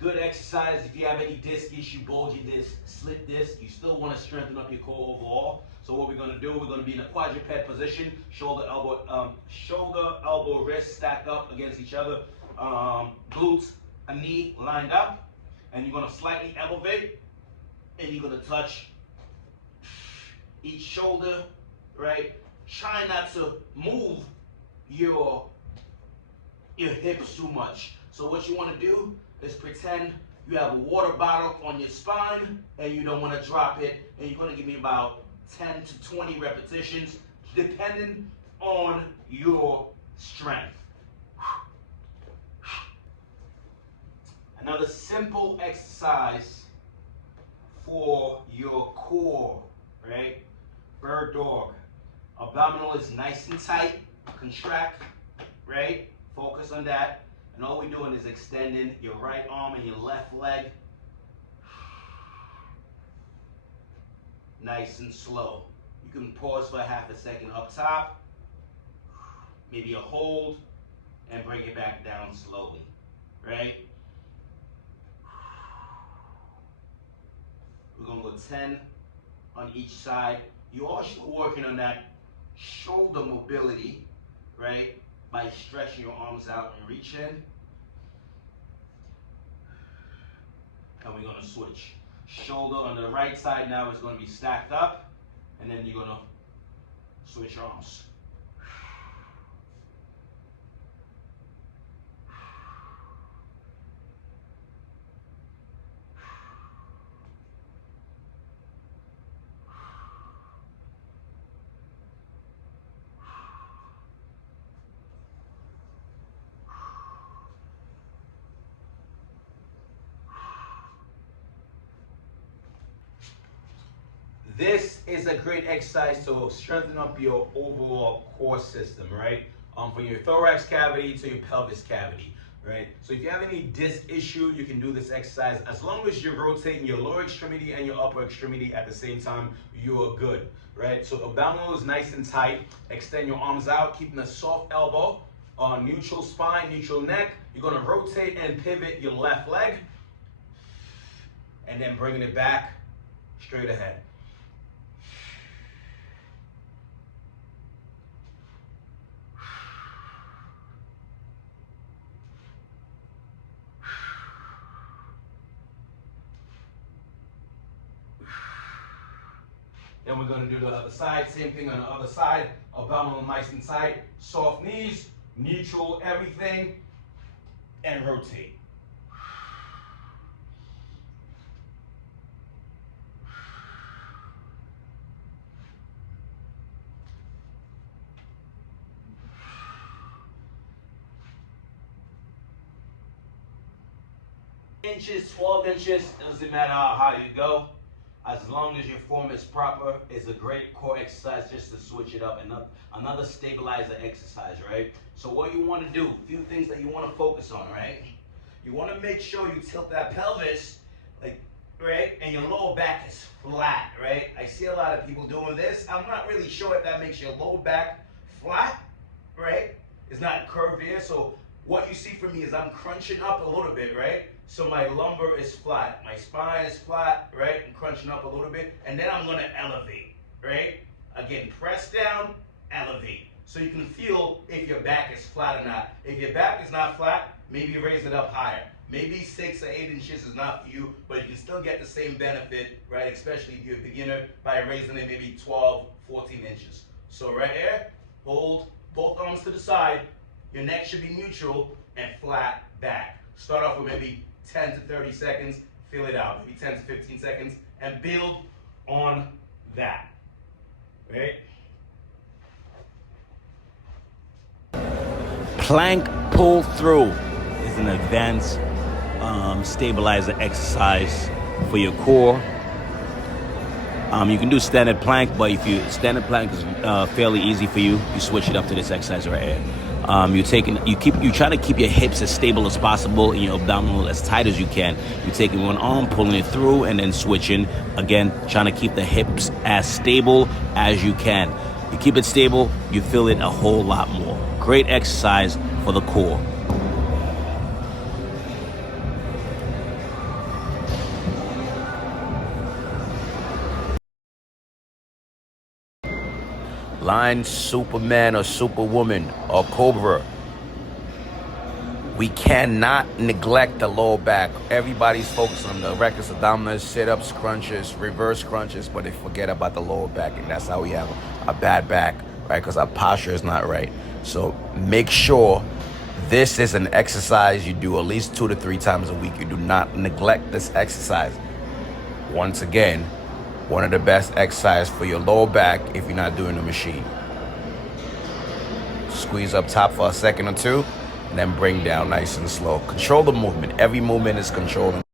Good exercise. If you have any disc issue, bulgy disc, slip disc, you still want to strengthen up your core overall. So what we're going to do, we're going to be in a quadruped position, shoulder, elbow, wrist stacked up against each other, glutes, a knee lined up, and you're going to slightly elevate, and you're going to touch each shoulder, right? Try not to move your hips too much. So what you want to do is pretend you have a water bottle on your spine and you don't want to drop it, and you're going to give me about 10 to 20 repetitions depending on your strength. Another simple exercise for your core, right? Bird dog. Abdominal is nice and tight, contract, right? Focus on that. And all we're doing is extending your right arm and your left leg. Nice and slow. You can pause for half a second up top, maybe a hold, and bring it back down slowly, right? We're gonna go 10 on each side. You're also working on that shoulder mobility, right? By stretching your arms out and reach in. And we're gonna switch. Shoulder on the right side now is gonna be stacked up, and then you're gonna switch arms. This is a great exercise to strengthen up your overall core system, right? From your thorax cavity to your pelvis cavity, right? So if you have any disc issue, you can do this exercise. As long as you're rotating your lower extremity and your upper extremity at the same time, you are good, right? So abdominal is nice and tight. Extend your arms out, keeping a soft elbow, neutral spine, neutral neck. You're gonna rotate and pivot your left leg, and then bringing it back straight ahead. Then we're going to do the other side. Same thing on the other side. Abdominal nice and tight. Soft knees, neutral everything, and rotate. Inches, 12 inches, doesn't matter how you go. As long as your form is proper, it's a great core exercise just to switch it up. And another stabilizer exercise, right? So what you want to do, a few things that you want to focus on, right? You want to make sure you tilt that pelvis, like, right? And your lower back is flat, right? I see a lot of people doing this. I'm not really sure if that makes your lower back flat, right? It's not curved here. So what you see from me is I'm crunching up a little bit, right? So my lumbar is flat, my spine is flat, right? I'm crunching up a little bit, and then I'm gonna elevate, right? Again, press down, elevate. So you can feel if your back is flat or not. If your back is not flat, maybe raise it up higher. Maybe 6 or 8 inches is not for you, but you can still get the same benefit, right? Especially if you're a beginner, by raising it maybe 12, 14 inches. So right here, hold both arms to the side. Your neck should be neutral and flat back. Start off with maybe 10 to 30 seconds, feel it out, maybe 10 to 15 seconds, and build on that, right? Plank pull through is an advanced stabilizer exercise for your core. You can do standard plank, but if you standard plank is fairly easy for you, you switch it up to this exercise right here. You try to keep your hips as stable as possible and your abdominal as tight as you can. You're taking one arm, pulling it through, and then switching. Again, trying to keep the hips as stable as you can. You keep it stable, you feel it a whole lot more. Great exercise for the core. Line Superman or Superwoman or Cobra. We cannot neglect the lower back. Everybody's focused on the rectus abdominis, sit-ups, crunches, reverse crunches, but they forget about the lower back, and that's how we have a bad back, right? Because our posture is not right. So make sure this is an exercise you do at least 2 to 3 times a week. You do not neglect this exercise. Once again, one of the best exercises for your lower back if you're not doing the machine. Squeeze up top for a second or two, and then bring down nice and slow. Control the movement. Every movement is controlled.